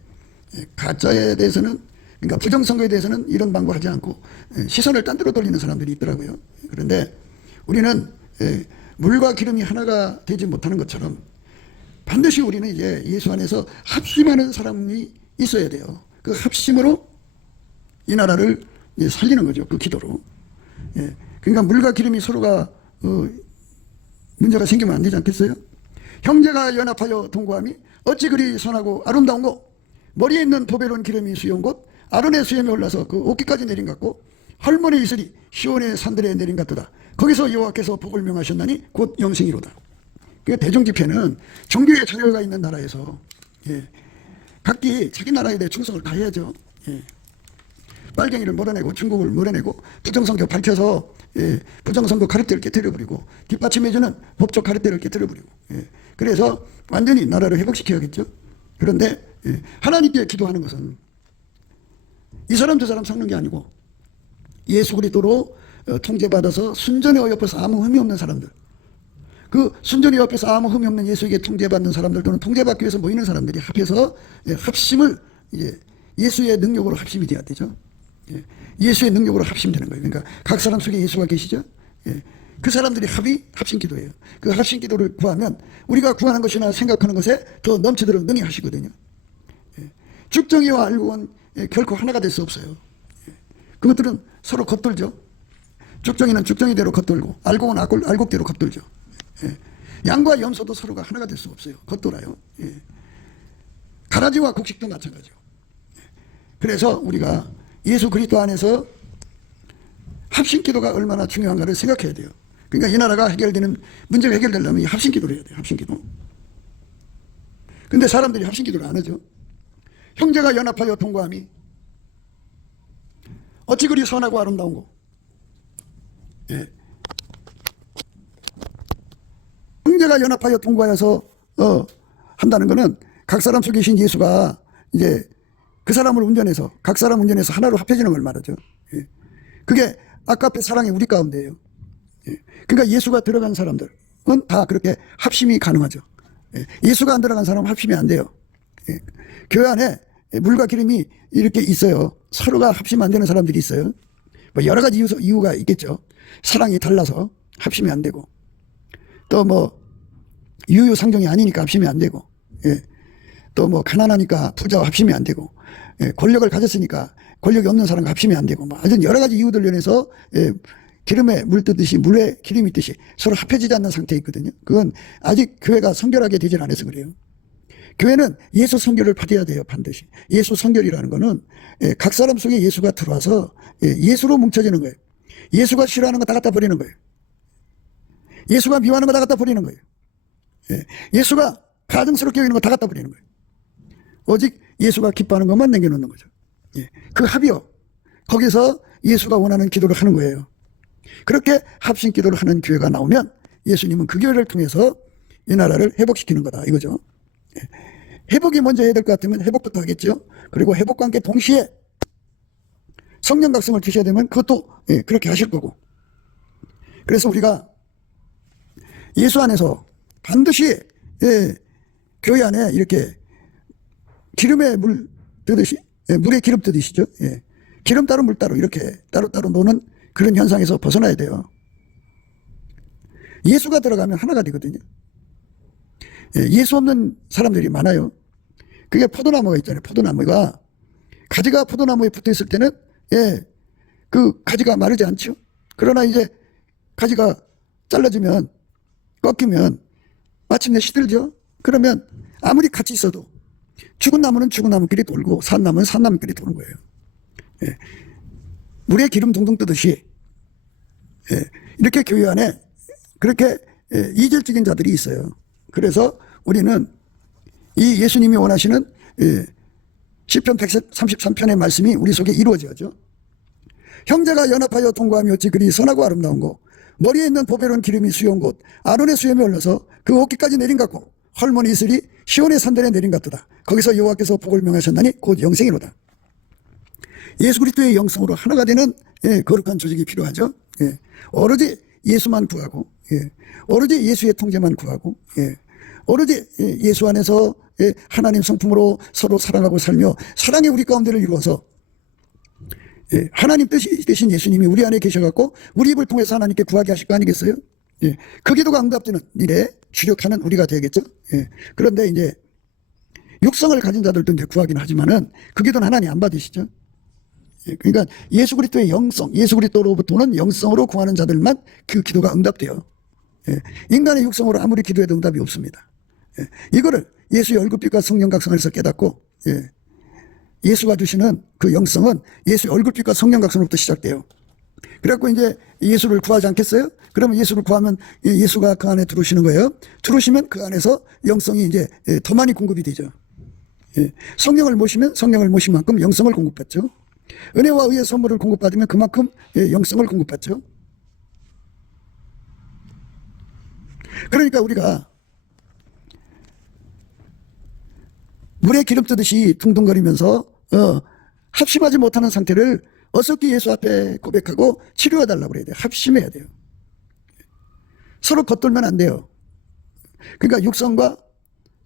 가짜에 대해서는 그러니까 부정선거에 대해서는 이런 방법하지 않고 시선을 딴 데로 돌리는 사람들이 있더라고요. 그런데 우리는 물과 기름이 하나가 되지 못하는 것처럼 반드시 우리는 이제 예수 안에서 합심하는 사람이 있어야 돼요. 그 합심으로 이 나라를 살리는 거죠. 그 기도로. 그러니까 물과 기름이 서로가 문제가 생기면 안 되지 않겠어요? 형제가 연합하여 동거함이 어찌 그리 선하고 아름다운고 머리에 있는 도배로운 기름이 수여온 곳 아론의 수염이 올라서 그 어깨까지 내린 것 같고 헐머니 이슬이 시온의 산들에 내린 같도다. 거기서 여호와께서 복을 명하셨나니 곧 영생이로다. 그러니까 대종집회는 종교의 자유가 있는 나라에서 각기 자기 나라에 대해 충성을 다해야죠. 빨갱이를 몰아내고 중국을 몰아내고 부정선거 밝혀서 부정선거 가르대를 깨뜨려버리고 뒷받침해주는 법적 가르대를 깨뜨려버리고 그래서 완전히 나라를 회복시켜야겠죠. 그런데 하나님께 기도하는 것은 이 사람 저 사람 섞는 게 아니고 예수 그리스도로 통제받아서 순전히 어여뻐서 아무 흠이 없는 사람들, 그 순전히 옆에서 아무 흠이 없는 예수에게 통제받는 사람들 또는 통제받기 위해서 모이는 사람들이 합해서 합심을 예수의 능력으로 합심이 돼야 되죠. 예수의 능력으로 합심되는 거예요. 그러니까 각 사람 속에 예수가 계시죠. 그 사람들이 합심기도예요. 그 합심기도를 구하면 우리가 구하는 것이나 생각하는 것에 더 넘치도록 능히 하시거든요. 죽정이와 알곡은 결코 하나가 될 수 없어요. 그것들은 서로 겉돌죠. 죽정이는 죽정이대로 겉돌고 알곡은 알곡대로 겉돌죠. 양과 염소도 서로가 하나가 될 수 없어요. 겉돌아요. 가라지와 곡식도 마찬가지요. 그래서 우리가 예수 그리스도 안에서 합심기도가 얼마나 중요한가를 생각해야 돼요. 그러니까 이 나라가 해결되는 문제가 해결되려면 이 합심기도를 해야 돼요. 합심기도. 근데 사람들이 합심기도를 안 하죠. 형제가 연합하여 통과함이 어찌 그리 선하고 아름다운고. 형제가 연합하여 통과해서 한다는 것은 각 사람 속에 계신 예수가 이제 그 사람을 운전해서 각 사람 운전해서 하나로 합해지는 걸 말하죠. 그게 아까의 사랑이 우리 가운데예요. 그러니까 예수가 들어간 사람들은 다 그렇게 합심이 가능하죠. 예수가 안 들어간 사람은 합심이 안 돼요. 교회 안에 물과 기름이 이렇게 있어요. 서로가 합심 안 되는 사람들이 있어요. 뭐 여러 가지 이유가 있겠죠. 사랑이 달라서 합심이 안 되고, 또 뭐 유유상종이 아니니까 합심이 안 되고, 또 뭐 가난하니까 부자와 합심이 안 되고, 권력을 가졌으니까 권력이 없는 사람과 합심이 안 되고, 뭐 하여튼 여러 가지 이유들로 인해서 기름에 물 뜨듯이 물에 기름이 뜨듯이 서로 합해지지 않는 상태에 있거든요. 그건 아직 교회가 성결하게 되질 않아서 그래요. 교회는 예수 성결을 받아야 돼요. 반드시. 예수 성결이라는 거는 각 사람 속에 예수가 들어와서 예수로 뭉쳐지는 거예요. 예수가 싫어하는 거 다 갖다 버리는 거예요. 예수가 미워하는 거 다 갖다 버리는 거예요. 예수가 가증스럽게 여기는 거 다 갖다 버리는 거예요. 오직 예수가 기뻐하는 것만 남겨놓는 거죠. 그 합이요. 거기서 예수가 원하는 기도를 하는 거예요. 그렇게 합심 기도를 하는 교회가 나오면 예수님은 그 교회를 통해서 이 나라를 회복시키는 거다 이거죠. 회복이 먼저 해야 될 것 같으면 회복부터 하겠죠. 그리고 회복과 함께 동시에 성령 각성을 주셔야 되면 그것도 그렇게 하실 거고. 그래서 우리가 예수 안에서 반드시 교회 안에 이렇게 기름에 물 뜨듯이 물에 기름 뜨듯이죠. 기름 따로 물 따로 이렇게 따로따로 노는 그런 현상에서 벗어나야 돼요. 예수가 들어가면 하나가 되거든요. 예수 없는 사람들이 많아요. 그게 포도나무가 있잖아요. 포도나무가 가지가 포도나무에 붙어 있을 때는 그 가지가 마르지 않죠. 그러나 이제 가지가 잘라지면 꺾이면 마침내 시들죠. 그러면 아무리 같이 있어도 죽은 나무는 죽은 나무끼리 돌고 산 나무는 산 나무끼리 도는 거예요. 물에 기름 둥둥 뜨듯이 이렇게 교회 안에 그렇게 이질적인 자들이 있어요. 그래서 우리는 이 예수님이 원하시는 시편 133편의 말씀이 우리 속에 이루어져야죠. 형제가 연합하여 통과하며 어찌 그리 선하고 아름다운 곳, 머리에 있는 보배로운 기름이 수여온 곳, 아론의 수염이 올라서 그 어깨까지 내린 같고 헐머니 이슬이 시온의 산들에 내린 같도다. 거기서 여호와께서 복을 명하셨나니 곧 영생이로다. 예수 그리스도의 영성으로 하나가 되는 거룩한 조직이 필요하죠. 오로지 예수만 구하고, 오로지 예수의 통제만 구하고, 오로지 예수 안에서 하나님 성품으로 서로 사랑하고 살며 사랑의 우리 가운데를 이루어서 하나님 뜻이 되신 예수님이 우리 안에 계셔갖고 우리 입을 통해서 하나님께 구하게 하실 거 아니겠어요? 그 기도가 응답되는 일에 주력하는 우리가 되겠죠. 그런데 이제 육성을 가진 자들도 이제 구하긴 하지만은 그 기도는 하나님 안 받으시죠. 그러니까 예수 그리스도의 영성, 예수 그리스도로부터는 영성으로 구하는 자들만 그 기도가 응답돼요. 인간의 육성으로 아무리 기도해도 응답이 없습니다. 이거를 예수의 얼굴빛과 성령 각성에서 깨닫고 예수가 주시는 그 영성은 예수의 얼굴빛과 성령 각성으로부터 시작돼요. 그래갖고 이제 예수를 구하지 않겠어요? 그러면 예수를 구하면 예수가 그 안에 들어오시는 거예요. 들어오시면 그 안에서 영성이 이제 더 많이 공급이 되죠. 성령을 모시면 성령을 모신 만큼 영성을 공급받죠. 은혜와 의의 선물을 공급받으면 그만큼 영성을 공급받죠. 그러니까 우리가 물에 기름 뜨듯이 둥둥거리면서 합심하지 못하는 상태를 어설피 예수 앞에 고백하고 치료해달라고 그래야 돼요. 합심해야 돼요. 서로 겉돌면 안 돼요. 그러니까 육성과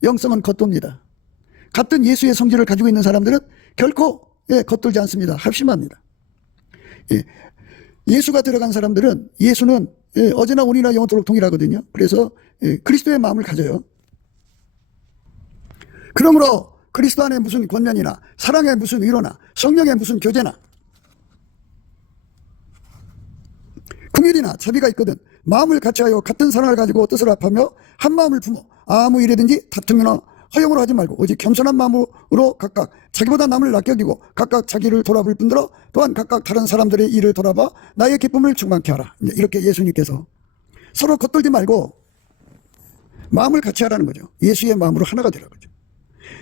영성은 겉돕니다. 같은 예수의 성질을 가지고 있는 사람들은 결코 겉돌지 않습니다. 합심합니다. 예수가 들어간 사람들은 예수는 어제나 오늘이나 영원토록 동일하거든요. 그래서 그리스도의 마음을 가져요. 그러므로 그리스도 안에 무슨 권면이나 사랑의 무슨 위로나 성령의 무슨 교제나 긍휼이나 자비가 있거든 마음을 같이하여 같은 사랑을 가지고 뜻을 합하며 한 마음을 품어 아무 일이든지 다툼이나 허용으로 하지 말고 오직 겸손한 마음으로 각각 자기보다 남을 낮게 여기고 각각 자기를 돌아볼 뿐더러 또한 각각 다른 사람들의 일을 돌아봐 나의 기쁨을 충만케 하라. 이렇게 예수님께서 서로 겉돌지 말고 마음을 같이 하라는 거죠. 예수의 마음으로 하나가 되라는 거죠.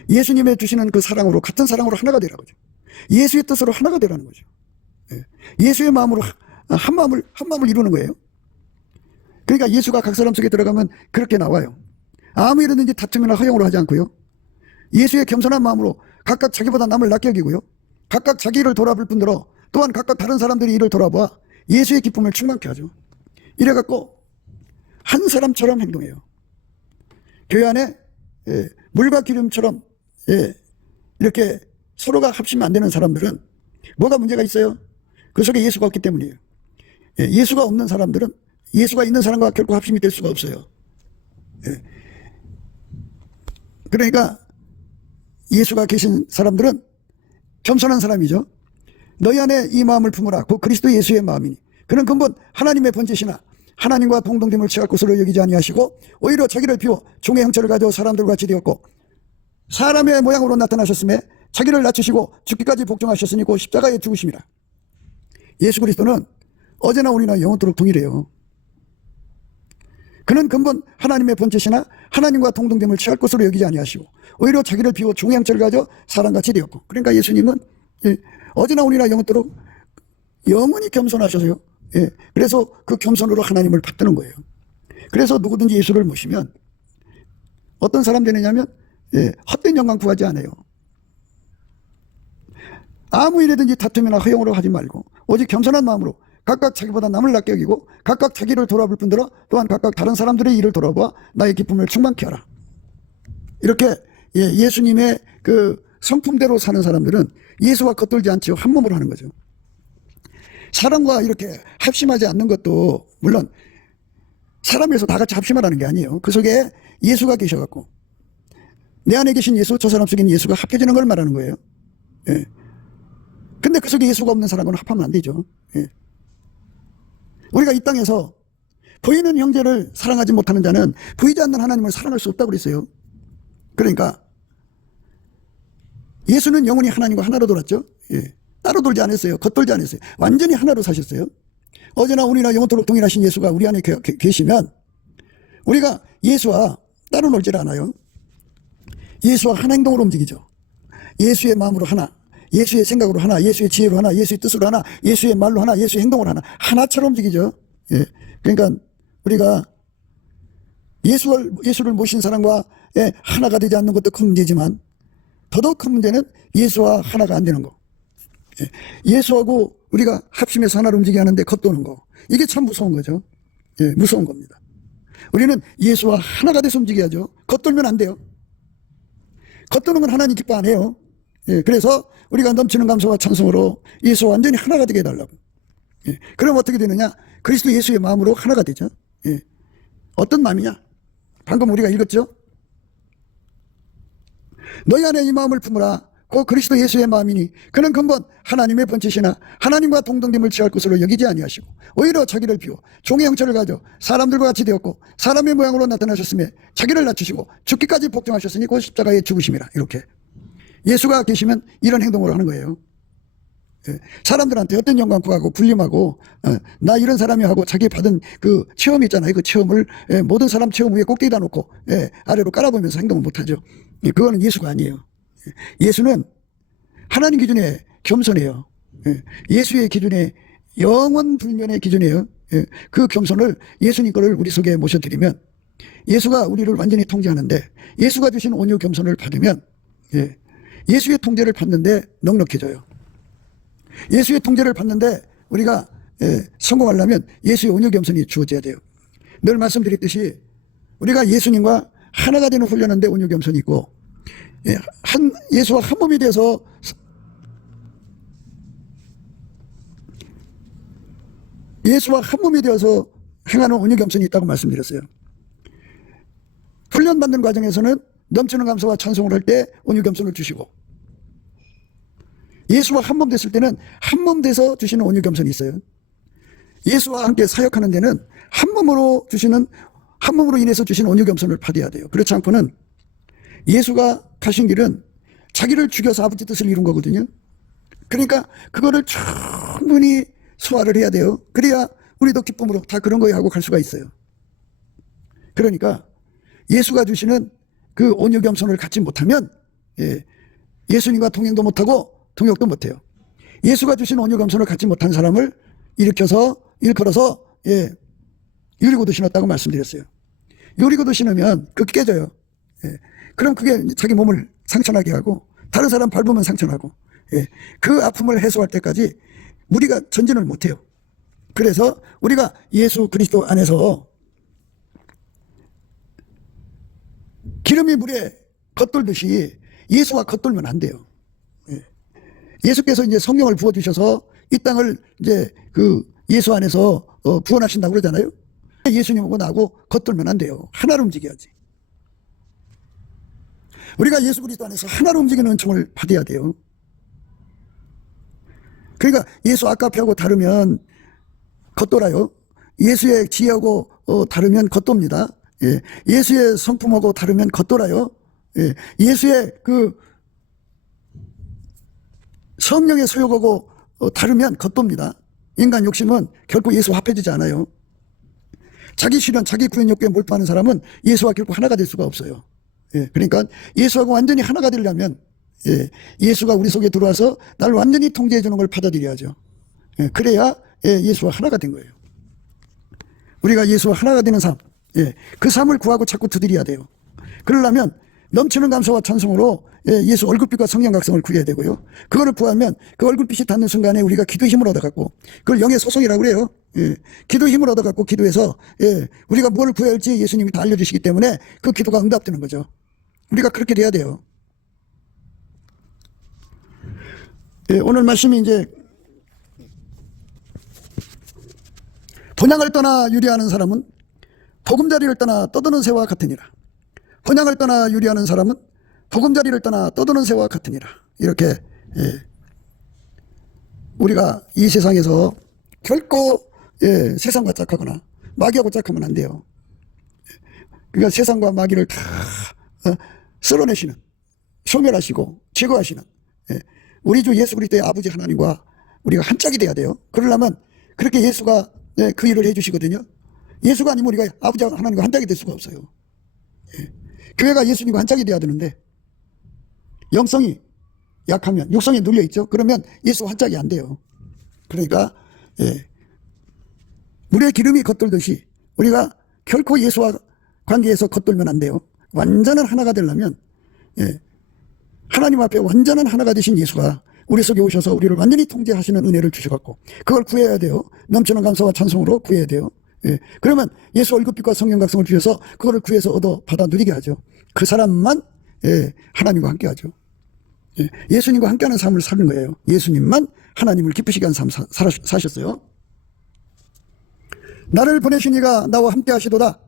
예수님의 주시는 그 사랑으로 같은 사랑으로 하나가 되라는 거죠. 예수의 뜻으로 하나가 되라는 거죠. 예수의 마음으로 한 마음을 이루는 거예요. 그러니까 예수가 각 사람 속에 들어가면 그렇게 나와요. 아무 일이든지 다툼이나 허용으로 하지 않고요. 예수의 겸손한 마음으로 각각 자기보다 남을 낮게 여기고요. 각각 자기 일을 돌아볼 뿐더러 또한 각각 다른 사람들의 일을 돌아봐 예수의 기쁨을 충만케 하죠. 이래갖고 한 사람처럼 행동해요. 교회 안에 물과 기름처럼 이렇게 서로가 합치면 안 되는 사람들은 뭐가 문제가 있어요? 그 속에 예수가 없기 때문이에요. 예수가 없는 사람들은 예수가 있는 사람과 결코 합심이 될 수가 없어요. 그러니까 예수가 계신 사람들은 겸손한 사람이죠. 너희 안에 이 마음을 품으라. 그 그리스도 예수의 마음이니 그는 근본 하나님의 번제시나 하나님과 동등됨을 취할 것으로 여기지 아니하시고 오히려 자기를 비워 종의 형체를 가지고 사람들과 같이 되었고 사람의 모양으로 나타나셨음에 자기를 낮추시고 죽기까지 복종하셨으니 곧 십자가에 죽으심이라. 예수 그리스도는 어제나 오늘이나 영원토록 동일해요. 그는 근본 하나님의 번제시나 하나님과 동등됨을 취할 것으로 여기지 아니하시고 오히려 자기를 비워 종의 형체를 가져 사람같이 되었고 그러니까 예수님은 어제나 오늘이나 영원토록 영원히 겸손하셔서요. 그래서 그 겸손으로 하나님을 받드는 거예요. 그래서 누구든지 예수를 모시면 어떤 사람 되느냐면 헛된 영광 구하지 않아요. 아무 일이든지 다툼이나 허용으로 하지 말고 오직 겸손한 마음으로 각각 자기보다 남을 낮게 여기고 각각 자기를 돌아볼 뿐더러 또한 각각 다른 사람들의 일을 돌아봐 나의 기쁨을 충만케 하라. 이렇게 예수님의 그 성품대로 사는 사람들은 예수와 겉돌지 않지요. 한 몸으로 하는 거죠. 사람과 이렇게 합심하지 않는 것도 물론 사람에서 다 같이 합심하라는 게 아니에요. 그 속에 예수가 계셔갖고 내 안에 계신 예수, 저 사람 속에 있는 예수가 합해지는 걸 말하는 거예요. 근데 그 속에 예수가 없는 사람은 합하면 안 되죠. 우리가 이 땅에서 보이는 형제를 사랑하지 못하는 자는 보이지 않는 하나님을 사랑할 수 없다고 그랬어요. 그러니까 예수는 영원히 하나님과 하나로 돌았죠. 따로 돌지 않았어요. 겉돌지 않았어요. 완전히 하나로 사셨어요. 어제나 오늘이나 영원토록 동일하신 예수가 우리 안에 계시면 우리가 예수와 따로 놀질 않아요. 예수와 한 행동으로 움직이죠. 예수의 마음으로 하나, 예수의 생각으로 하나, 예수의 지혜로 하나, 예수의 뜻으로 하나, 예수의 말로 하나, 예수의 행동으로 하나, 하나처럼 움직이죠. 그러니까 우리가 예수를 모신 사람과 하나가 되지 않는 것도 큰 문제지만 더더욱 큰 문제는 예수와 하나가 안 되는 거. 예수하고 우리가 합심해서 하나로 움직이게 하는데 겉도는 거. 이게 참 무서운 거죠. 무서운 겁니다. 우리는 예수와 하나가 돼서 움직여야죠. 겉돌면 안 돼요. 겉도는 건 하나님 기뻐 안 해요. 그래서 우리가 넘치는 감사와 찬송으로 예수와 완전히 하나가 되게 해달라고. 그럼 어떻게 되느냐? 그리스도 예수의 마음으로 하나가 되죠. 어떤 마음이냐? 방금 우리가 읽었죠? 너희 안에 이 마음을 품으라. 그 그리스도 예수의 마음이니 그는 근본 하나님의 번제시나 하나님과 동등됨을 취할 것으로 여기지 아니하시고 오히려 자기를 비워 종의 형체를 가져 사람들과 같이 되었고 사람의 모양으로 나타나셨으며 자기를 낮추시고 죽기까지 복종하셨으니 곧 십자가에 죽으심이라. 이렇게 예수가 계시면 이런 행동을 하는 거예요. 사람들한테 어떤 영광 구하고 군림하고 나 이런 사람이 하고 자기 받은 그 체험이 있잖아요. 그 체험을 모든 사람 체험 위에 꼭대기다 놓고 아래로 깔아보면서 행동을 못하죠. 그거는 예수가 아니에요. 예수는 하나님 기준에 겸손해요. 예수의 기준에 영원 불면의 기준이에요. 그 겸손을 예수님 거를 우리 속에 모셔드리면 예수가 우리를 완전히 통제하는데 예수가 주신 온유 겸손을 받으면 예수의 통제를 받는데 넉넉해져요. 예수의 통제를 받는데 우리가 성공하려면 예수의 온유 겸손이 주어져야 돼요. 늘 말씀드렸듯이 우리가 예수님과 하나가 되는 훈련하는데 온유 겸손이 있고 예수와 한 몸이 돼서 예수와 한 몸이 되어서 행하는 온유 겸손이 있다고 말씀드렸어요. 훈련받는 과정에서는 넘치는 감사와 찬송을 할 때 온유 겸손을 주시고 예수와 한 몸 됐을 때는 한 몸 돼서 주시는 온유 겸손이 있어요. 예수와 함께 사역하는 데는 한 몸으로 인해서 주시는 온유 겸손을 받아야 돼요. 그렇지 않고는 예수가 가신 길은 자기를 죽여서 아버지 뜻을 이룬 거거든요. 그러니까 그거를 충분히 소화를 해야 돼요. 그래야 우리도 기쁨으로 다 그런 거야 하고 갈 수가 있어요. 그러니까 예수가 주시는 그 온유 겸손을 갖지 못하면 예수님과 동행도 못하고 동역도 못해요. 예수가 주신 온유 겸손을 갖지 못한 사람을 일컬어서 유리구두 신었다고 말씀드렸어요. 유리구두 신으면 그게 깨져요. 그럼 그게 자기 몸을 상처나게 하고 다른 사람 밟으면 상처나고 그 아픔을 해소할 때까지 우리가 전진을 못해요. 그래서 우리가 예수 그리스도 안에서 기름이 물에 겉돌듯이 예수와 겉돌면 안 돼요. 예수께서 이제 성령을 부어주셔서 이 땅을 이제 그 예수 안에서 구원하신다고 그러잖아요. 예수님하고 나하고 겉돌면 안 돼요. 하나로 움직여야지. 우리가 예수 그리스도 안에서 하나로 움직이는 은총을 받아야 돼요. 그러니까 예수 아까피하고 다르면 겉돌아요. 예수의 지혜하고 다르면 겉돕니다. 예수의 성품하고 다르면 겉돌아요. 예수의 그 성령의 소욕하고 다르면 겉돕니다. 인간 욕심은 결코 예수와 합해지지 않아요. 자기 실현, 자기 구현 욕구에 몰두하는 사람은 예수와 결코 하나가 될 수가 없어요. 그러니까 예수하고 완전히 하나가 되려면 예수가 우리 속에 들어와서 나를 완전히 통제해 주는 걸 받아들여야죠. 그래야 예수와 하나가 된 거예요. 우리가 예수와 하나가 되는 삶, 그 삶을 구하고 자꾸 두드려야 돼요. 그러려면 넘치는 감사와 찬송으로 예수 얼굴빛과 성령 각성을 구해야 되고요. 그거를 구하면 그 얼굴빛이 닿는 순간에 우리가 기도 힘을 얻어갖고 그걸 영의 소송이라고 그래요. 기도 힘을 얻어갖고 기도해서 우리가 뭘 구해야 할지 예수님이 다 알려주시기 때문에 그 기도가 응답되는 거죠. 우리가 그렇게 돼야 돼요. 오늘 말씀이 이제 본향을 떠나 유리하는 사람은 보금자리를 떠나 떠드는 새와 같으니라. 본향을 떠나 유리하는 사람은 보금자리를 떠나 떠드는 새와 같으니라. 이렇게 우리가 이 세상에서 결코 세상과 짝하거나 마귀하고 짝하면 안 돼요. 그러니까 세상과 마귀를 다 쓸어내시는, 소멸하시고 제거하시는 우리 주 예수 그리스도의 아버지 하나님과 우리가 한 짝이 돼야 돼요. 그러려면 그렇게 예수가 그 일을 해주시거든요. 예수가 아니면 우리가 아버지 하나님과 한 짝이 될 수가 없어요. 교회가 예수님과 한 짝이 돼야 되는데 영성이 약하면, 육성이 눌려있죠. 그러면 예수와 한 짝이 안 돼요. 그러니까 물의 기름이 겉돌듯이 우리가 결코 예수와 관계에서 겉돌면 안 돼요. 완전한 하나가 되려면 하나님 앞에 완전한 하나가 되신 예수가 우리 속에 오셔서 우리를 완전히 통제하시는 은혜를 주셔갖고 그걸 구해야 돼요. 넘치는 감사와 찬송으로 구해야 돼요. 그러면 예수 얼굴빛과 성령 각성을 주셔서 그거를 구해서 얻어 받아 누리게 하죠. 그 사람만 하나님과 함께 하죠. 예수님과 함께하는 삶을 사는 거예요. 예수님만 하나님을 기쁘시게 한 삶 사셨어요. 나를 보내신 이가 나와 함께 하시도다.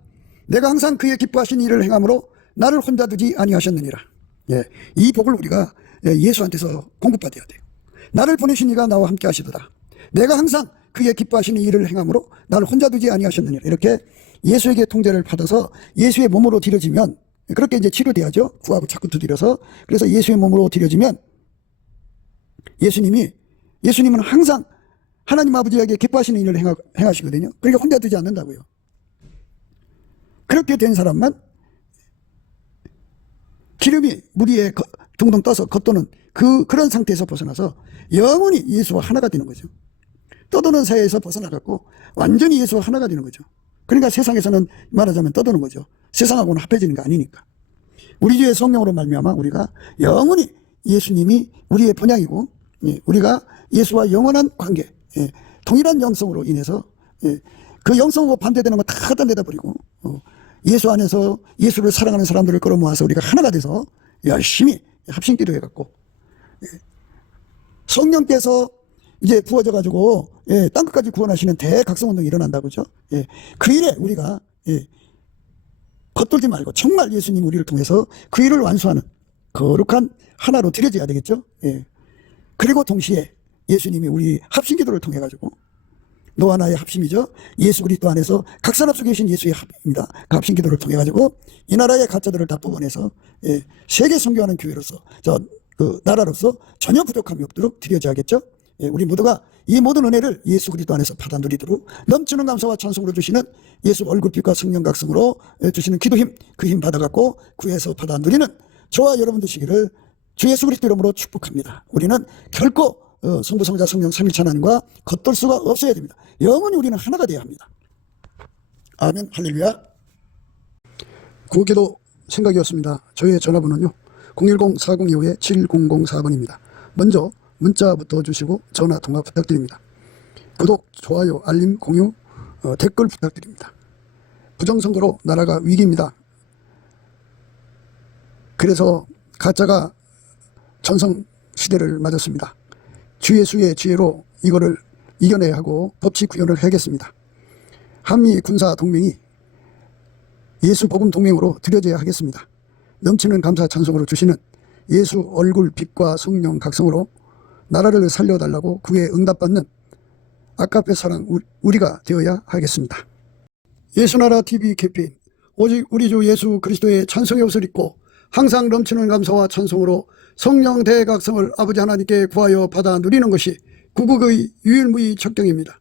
내가 항상 그의 기뻐하신 일을 행함으로 나를 혼자 두지 아니하셨느니라. 이 복을 우리가 예수한테서 공급받아야 돼요. 나를 보내신 이가 나와 함께 하시도다. 내가 항상 그의 기뻐하시는 일을 행함으로 나를 혼자 두지 아니하셨느니라. 이렇게 예수에게 통제를 받아서 예수의 몸으로 드려지면 그렇게 이제 치료돼야죠. 구하고 자꾸 두드려서. 그래서 예수의 몸으로 드려지면 예수님이 예수님은 항상 하나님 아버지에게 기뻐하시는 일을 행하시거든요. 그러니까 혼자 두지 않는다고요. 그렇게 된 사람만 기름이 물 위에 둥둥 떠서 겉도는 그런 상태에서 벗어나서 영원히 예수와 하나가 되는 거죠. 떠도는 사이에서 벗어나갖고 완전히 예수와 하나가 되는 거죠. 그러니까 세상에서는 말하자면 떠도는 거죠. 세상하고는 합해지는 게 아니니까. 우리 주의 성령으로 말미암아 우리가 영원히 예수님이 우리의 본향이고, 우리가 예수와 영원한 관계, 동일한 영성으로 인해서 그 영성하고 반대되는 거 다 딴데다 버리고 예수 안에서 예수를 사랑하는 사람들을 끌어모아서 우리가 하나가 돼서 열심히 합심기도 해갖고 성령께서 이제 부어져 가지고 땅끝까지 구원하시는 대각성운동이 일어난다고 그죠. 그 일에 우리가 겉돌지 말고 정말 예수님 우리를 통해서 그 일을 완수하는 거룩한 하나로 드려져야 되겠죠. 그리고 동시에 예수님이 우리 합심기도를 통해 가지고 너와 나의 합심이죠. 예수 그리스도 안에서 각산 앞서 계신 예수의 합입니다. 그 합심기도를 통해 가지고 이 나라의 가짜들을 다 뽑아내서 세계 선교하는 교회로서 그 나라로서 전혀 부족함이 없도록 드려져야겠죠. 우리 모두가 이 모든 은혜를 예수 그리스도 안에서 받아 누리도록 넘치는 감사와 찬송으로 주시는 예수 얼굴빛과 성령 각성으로 주시는 기도힘, 그 힘 받아갖고 구해서 받아 누리는 저와 여러분 되시기를 주 예수 그리스도 이름으로 축복합니다. 우리는 결코 성부 성자 성령 삼위일체 하나님과 겉돌 수가 없어야 됩니다. 영원히 우리는 하나가 되어야 합니다. 아멘. 할렐루야. 구기도 생각이었습니다. 저희의 전화번호는요 010-4025-7004번입니다. 먼저 문자부터 주시고 전화 통화 부탁드립니다. 구독, 좋아요, 알림, 공유, 댓글 부탁드립니다. 부정선거로 나라가 위기입니다. 그래서 가짜가 전성시대를 맞았습니다. 주 예수의 지혜로 이거를 이겨내야 하고 법치 구현을 해야겠습니다. 한미 군사 동맹이 예수 복음 동맹으로 들여져야 하겠습니다. 넘치는 감사 찬송으로 주시는 예수 얼굴 빛과 성령 각성으로 나라를 살려달라고 그에 응답받는 아까페 사랑 우리가 되어야 하겠습니다. 예수나라 TV 캠페인 오직 우리 주 예수 그리스도의 찬송의 옷을 입고 항상 넘치는 감사와 찬송으로 성령 대각성을 아버지 하나님께 구하여 받아 누리는 것이 구국의 유일무이 적경입니다.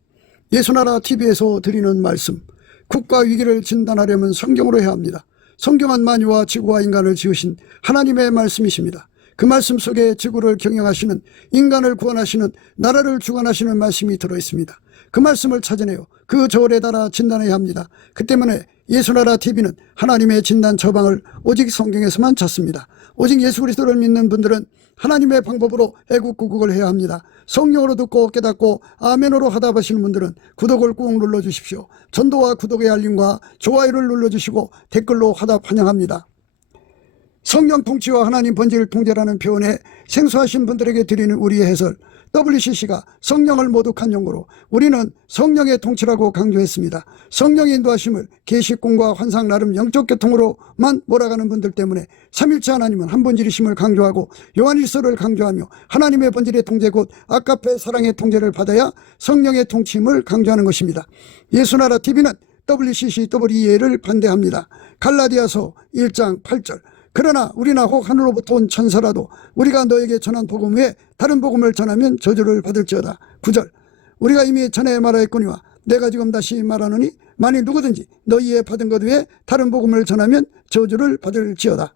예수나라 TV에서 드리는 말씀, 국가 위기를 진단하려면 성경으로 해야 합니다. 성경은 만유와 지구와 인간을 지으신 하나님의 말씀이십니다. 그 말씀 속에 지구를 경영하시는, 인간을 구원하시는, 나라를 주관하시는 말씀이 들어있습니다. 그 말씀을 찾아내요 그 저울에 따라 진단해야 합니다. 그 때문에 예수나라 TV는 하나님의 진단 처방을 오직 성경에서만 찾습니다. 오직 예수 그리스도를 믿는 분들은 하나님의 방법으로 애국구국을 해야 합니다. 성령으로 듣고 깨닫고 아멘으로 하답하시는 분들은 구독을 꾹 눌러주십시오. 전도와 구독의 알림과 좋아요를 눌러주시고 댓글로 화답 환영합니다. 성령 통치와 하나님 번제를 통제라는 표현에 생소하신 분들에게 드리는 우리의 해설, WCC가 성령을 모독한 용어로 우리는 성령의 통치라고 강조했습니다. 성령의 인도하심을 계시꿈과 환상 나름 영적 교통으로만 몰아가는 분들 때문에 삼일체 하나님은 한 번질이심을 강조하고 요한일서를 강조하며 하나님의 번질의 통제 곧 아까페 사랑의 통제를 받아야 성령의 통치임을 강조하는 것입니다. 예수나라 TV는 WCC WEA를 반대합니다. 갈라디아서 1장 8절 그러나 우리나 혹 하늘로부터 온 천사라도 우리가 너에게 전한 복음 외에 다른 복음을 전하면 저주를 받을지어다. 9절 우리가 이미 전에 말하였거니와 내가 지금 다시 말하노니 만일 누구든지 너희의 받은 것 외에 다른 복음을 전하면 저주를 받을지어다.